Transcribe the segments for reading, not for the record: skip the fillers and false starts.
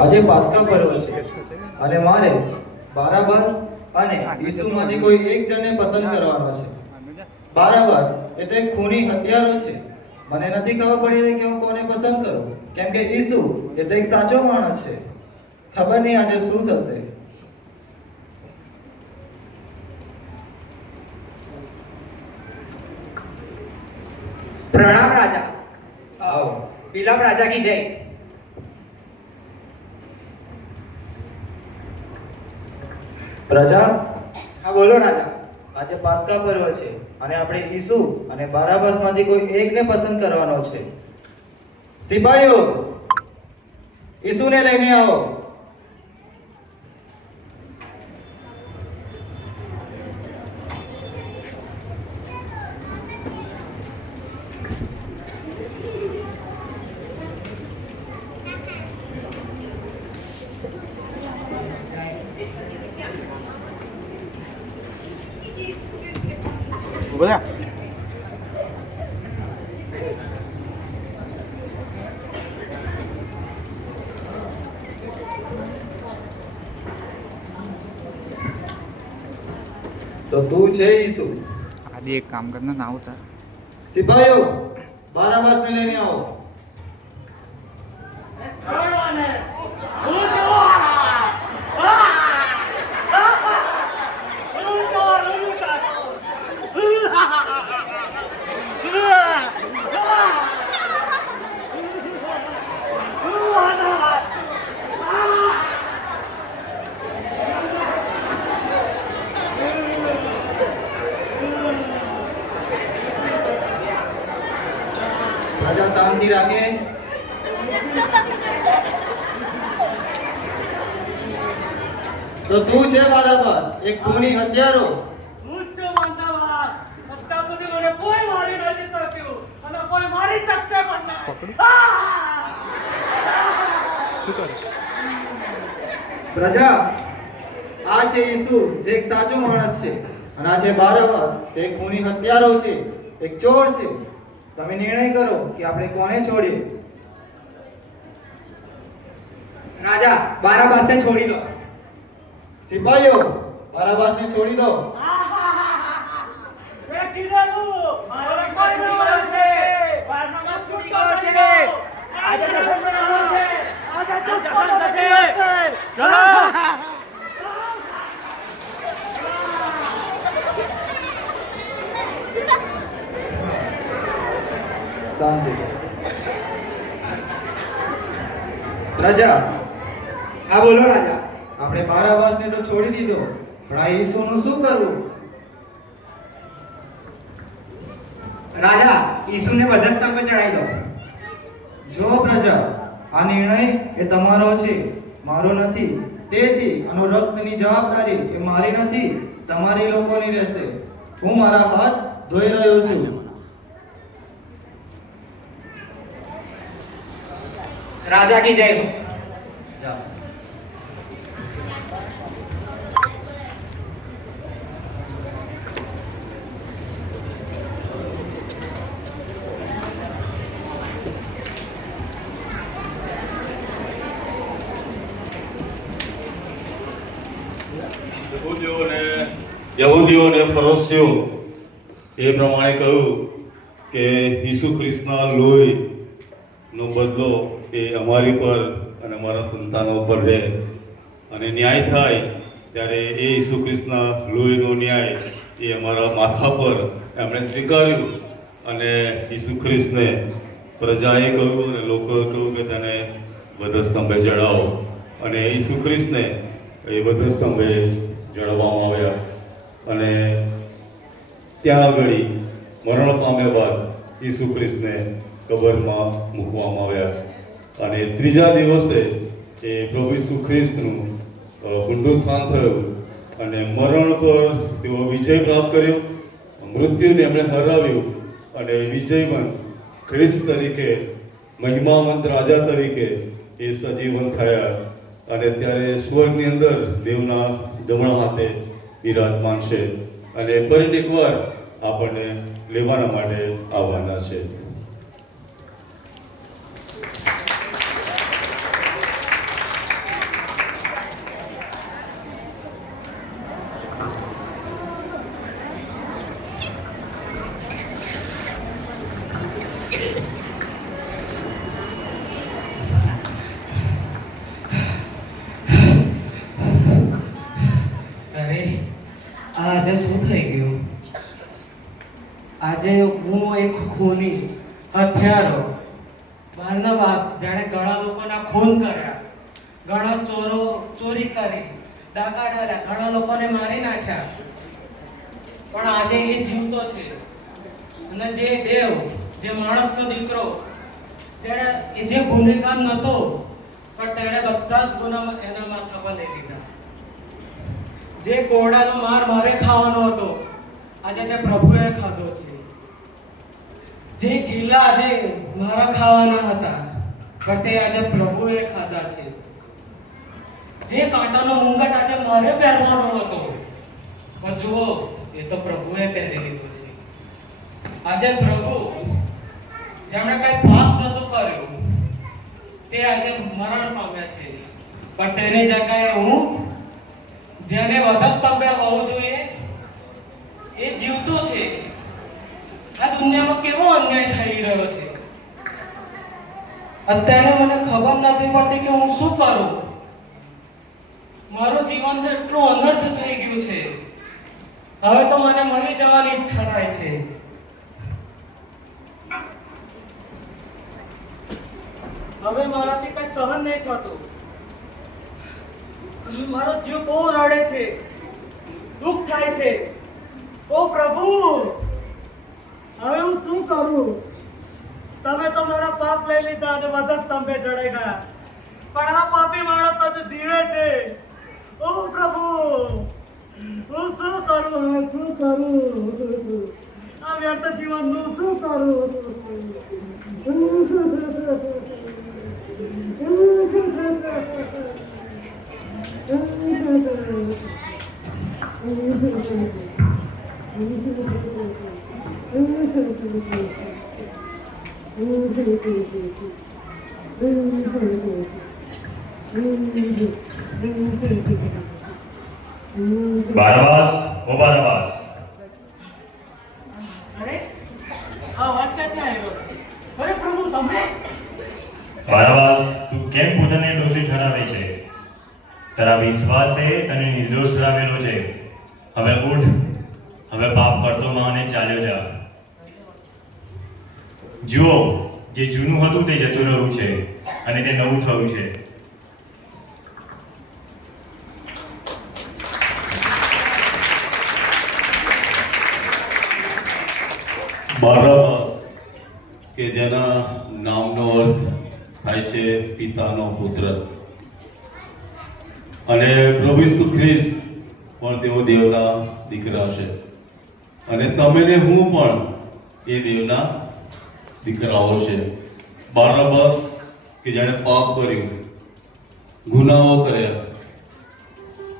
આજે પાસ્કા પર્વ છે અને મારે બારાબાસ અને ઈસુમાંથી કોઈ એક જણને પસંદ કરવાનો છે. બારાબાસ એ તો એક ખૂની હત્યારો છે. મને નથી ખબર પડી રહી કે હું કોને પસંદ કરું, કેમ કે ઈસુ એ તો એક સાચો માણસ છે. ખબર નહીં આજે શું થશે. प्रणाम राजा। आओ बिलम राजा की जय। પ્રજા, हाँ बोलो राजा। આજે પાસ્કા પર્વ છે અને આપણે ઈસુ અને બારાબાસમાંથી કોઈ એકને પસંદ કરવાનો છે. સિપાહીઓ, ઈસુને લઈને આવો. બોલા તો તું છે ઈસુ. આદि एक काम करना ना होता. સિપાહીઓ, બારાબાસને લઈને આવો. પ્રજા શાંતિ રાખે. તો તું છે બારાબાસ, એક ખૂની હત્યારો. હું જ છું બંધાવાસ. અત્યાર સુધી મને કોઈ મારી નથી શક્યું અને કોઈ મારી શકશે પણ નહીં. શું કરે? પ્રજા, આ છે ઈસુ જે એક સાચો માણસ છે અને આ છે બારાબાસ તે એક ખૂની હત્યારો છે, એક ચોર છે. તમે નિર્ણય કરો કે આપણે કોને છોડીએ. राजा बाराबास से छोड़ी दो। સિપાહીઓ, બારાબાસને છોડી દો. મેં કીધેલું મને કોઈ નહીં મારી શકે. બારનામાં છૂટતો નથી. આજે જશન બનાવવાનું છે. આજે જશન થશે. ચલો. શાંતિ. પ્રજા, हाँ बोलो राजा। આપણે બારાબાસને તો છોડી દીધો, પણ આ ઈસુનું શું કરવું? राजा यीशु ने बधस्तंभ पे चढ़ाई दो। જો પ્રજા, આ નિર્ણય એ તમારો છે, મારો નથી. તેથી આનો રક્તની જવાબદારી એ મારી નથી, તમારી લોકોની રહેશે. હું મારા હાથ ધોઈ રહ્યો છું. राजा की जय हो। જાઓ. યહૂદીઓને ફરોશીઓ એ પ્રમાણે કહ્યું કે ઈસુ ખ્રિસ્તના લોહીનો બદલો એ અમારી પર અને અમારા સંતાનો પર રહે અને ન્યાય થાય ત્યારે એ ઈસુ ખ્રિસ્તના લોહીનો ન્યાય એ અમારા માથા પર એમણે સ્વીકાર્યું અને ઈસુ ખ્રિસ્તને પ્રજાએ કહ્યું અને લોકોએ કહ્યું કે તેને વધસ્તંભે ચડાવો અને ઈસુ ખ્રિસ્તને એ વધસ્તંભે ચડાવવામાં આવ્યા અને ત્યાં આગળ મરણ પામ્યા બાદ ઈસુ ખ્રિસ્તને કબરમાં મૂકવામાં આવ્યા અને ત્રીજા દિવસે એ પ્રભુ ઈસુ ખ્રિસ્તનું પુનરુત્થાન થયું અને મરણ પર તેઓ વિજય પ્રાપ્ત કર્યો, મૃત્યુને એમણે હરાવ્યું અને વિજયવંત ખ્રિસ્ત તરીકે, મહિમાવંત રાજા તરીકે એ સજીવન થયા અને ત્યારે સ્વર્ગની અંદર દેવના જમણા હાથે બિરાજમાન છે અને ફરી એકવાર આપણને લેવાના માટે આવવાના છે. હથિયારો બારનાબાસ જેણે ઘણા લોકોના ખૂન કર્યા, ઘણા ચોરો ચોરી કરી, ડાકા ડાર્યા, ઘણા લોકોને મારી નાખ્યા, પણ આજે એ જીવતો છે. અને જે દેવ, જે માણસનો દીકરો, જેણે જે ગુનેગાર નહોતો પણ તેણે બધા જ ગુના એના માથા પર લઈ લીધા. જે કોરડાનો માર મારે ખાવાનો હતો આજે તે પ્રભુએ ખાધો છે. જે ગિલ્લા આજે મારા ખાવાના હતા પણ તે આજે પ્રભુએ ખાધા છે. જે કાંટાનો મુંગટ આજે મારે પહેરવાનો હતો પણ જુઓ એ તો પ્રભુએ પહેરી લીધો છે. આજે પ્રભુ જેમણે કઈ પાપ નહોતું કર્યું તે આજે મરણ પામ્યા છે, પણ તેની જગ્યાએ હું, જેને વધસ્તંભે હોવું જોઈએ એ જીવતો છે. આ દુનિયામાં કેવો અન્યાય થઈ રહ્યો છે. અત્યારે મને ખબર નથી પડતી કે હું શું કરું. મારું જીવન તો એટલું અનર્થ થઈ ગયું છે. હવે તો મને મરી જવાની ઈચ્છા થાય છે. હવે મારાથી કઈ સહન નહીં થતું. મારો જીવ બહુ રડે છે, દુઃખ થાય છે. ઓ પ્રભુ, હવે હું શું કરું? તમે તો મારા પાપ લઈ લીધા અને બધા સ્તંભે ચડાઈ ગયા, પણ આ પાપી માણસ હજુ જીવે છે. ઓ પ્રભુ, હું શું કરું? હવે શું કરું? આ વ્યર્થ જીવનનું શું કરું? બારબાસ, ઓ બારબાસ, અરે આ વાત ક્યાંથી આવ્યો છે? અરે પ્રભુ, તમે? બારબાસ, તું કેમ પોતાને દોષી ઠરાવે છે? તારા વિશ્વાસે તને નિર્દોષ ઠરાવેલો છે. હવે ઉઠ, હવે પાપ કરતો માને ચાલ્યો જા. જુઓ, જે જૂનું હતું તે જતું રહ્યું છે અને તે નવું થયું છે. બારાબાસ, કે જેના નામનો અર્થ થાય છે પિતાનો પુત્ર, અને પ્રભુ ઈસુ ખ્રિસ્ત પણ તેઓ દેવના દીકરા છે, અને તમે ને હું પણ એ દેવના દીકરાઓ છે. બારાબાસ, કે જેણે પાપ કર્યું, ગુનાઓ કર્યા,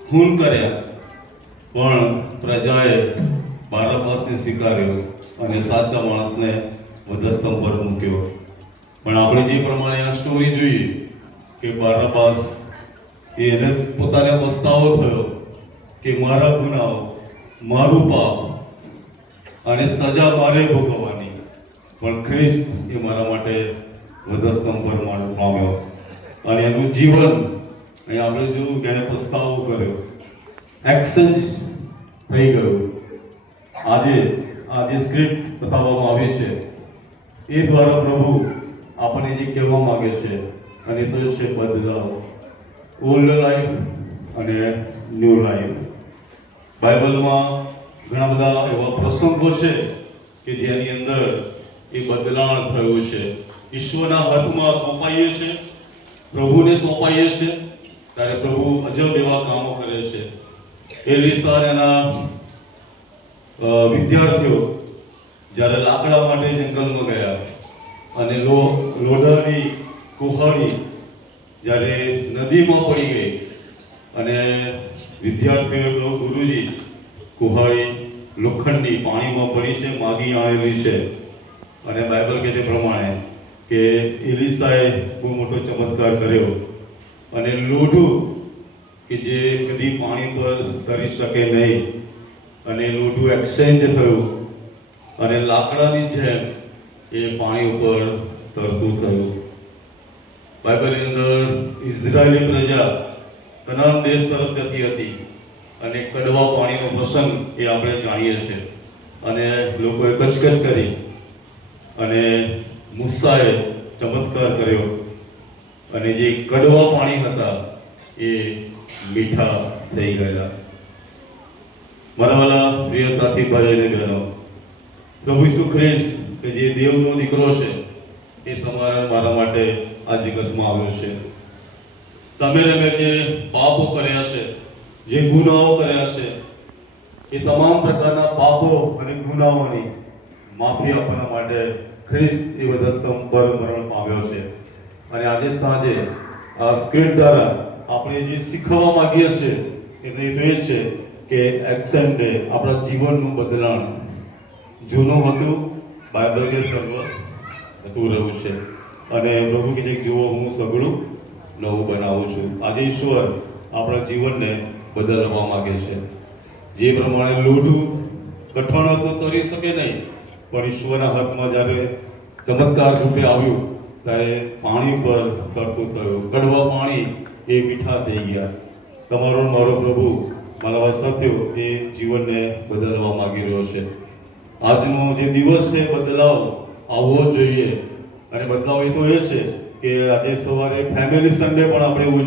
ખૂન કર્યા, પણ પ્રજાએ બારાબાસને સ્વીકાર્યો અને સાચા માણસને વધસ્તંભ પર મૂક્યો. પણ આપણે જે પ્રમાણે આ સ્ટોરી જોઈએ કે બારાબાસ એને પોતાને પસ્તાવો થયો કે મારા ગુનાઓ, મારું પાપ અને સજા મારે ભોગવવાની, પણ ખ્રિસ્ત એ મારા માટે વધસ્તંભ પર પામ્યો અને એનું જીવન અહીં આપણે જોયું કે એને પસ્તાવો કર્યો, એક્સચેન્જ થઈ ગયું. આજે આ જે સ્ક્રિપ્ટ બતાવવામાં આવી છે એ દ્વારા પ્રભુ આપણને જે કહેવા માંગે છે અને તો છે બદલાવ, ઓલ્ડ લાઈફ અને ન્યૂ લાઈફ. બાઇબલમાં ઘણા બધા એવા પ્રસંગો છે કે જેની અંદર એ બદલાણ થયું છે. ઈશ્વરના હાથમાં સોંપાઈએ છે, પ્રભુને સોંપાઈએ છે, ત્યારે પ્રભુ અજબ એવા કામો કરે છે. એલિસા એના વિદ્યાર્થીઓ જ્યારે લાકડા માટે જંગલમાં ગયા અને લોઢાની કુહાડી જ્યારે નદીમાં પડી ગઈ અને વિદ્યાર્થીઓએ કહ્યું, ગુરુજી, કુહાડી લોખંડની પાણીમાં પડી છે, માગી આવેલી છે. અને બાઇબલ કહે છે પ્રમાણે કે એલિસાએ બહુ મોટો ચમત્કાર કર્યો અને લોઢું કે જે કદી પાણી પર તરી શકે નહીં, અને લોઢું એક્સચેન્જ થયું અને લાકડાની જેમ એ પાણી ઉપર તરતું થયું. બાઇબલની અંદર ઇઝરાયેલી પ્રજા કનાન દેશ તરફ જતી હતી અને કડવા પાણીનો પ્રસંગ એ આપણે જાણીએ છીએ, અને લોકોએ કચકચ કરી અને મૂસાએ ચમત્કાર કર્યો અને જે કડવા પાણી હતા એ મીઠા થઈ ગયા. મારા વાલા પ્રિય સાથી ભાઈ અને બહેનો, પ્રભુ ઈસુ ખ્રિસ્ત કે જે દેવનો દીકરો છે એ તમારા મારા માટે આ જગતમાં આવ્યો છે. તમે અને મેં જે પાપો કર્યા છે, જે ગુનાઓ કર્યા છે, એ તમામ પ્રકારના પાપો અને ગુનાઓની માફી આપવા માટે ખ્રિસ્ત એ વધસ્તંભ પર મરણ પામ્યો છે. અને આજે સાંજે આ સ્ક્રિપ્ટ દ્વારા આપણે જે શીખવા માંગીએ છીએ એ છે કે એક્શન ડે આપણા જીવનનું બદલાણ. જૂનું હતું બાઇબલ કે સર્વ હતું રહ્યું છે અને પ્રભુ કહે છે કે જુઓ હું સગળું નવું બનાવું છું. આજે ઈશ્વર આપણા જીવનને બદલવા માંગે છે. જે પ્રમાણે લોઢું કઠણ તો કરી શકે નહીં, પણ ઈશ્વરના હાથમાં જ્યારે ચમત્કાર રૂપે આવ્યું ત્યારે પાણી પર તરતું થયું. કડવા પાણી એ મીઠા થઈ ગયા. તમારો મારો પ્રભુ મારા સાથીઓ એ જીવનને બદલવા માંગી રહ્યો છે. આજનો જે દિવસ છે બદલાવ આવવો જોઈએ અને બદલાવ એ તો એ છે કે આજે સવારે ફેમિલી સન્ડે પણ આપણે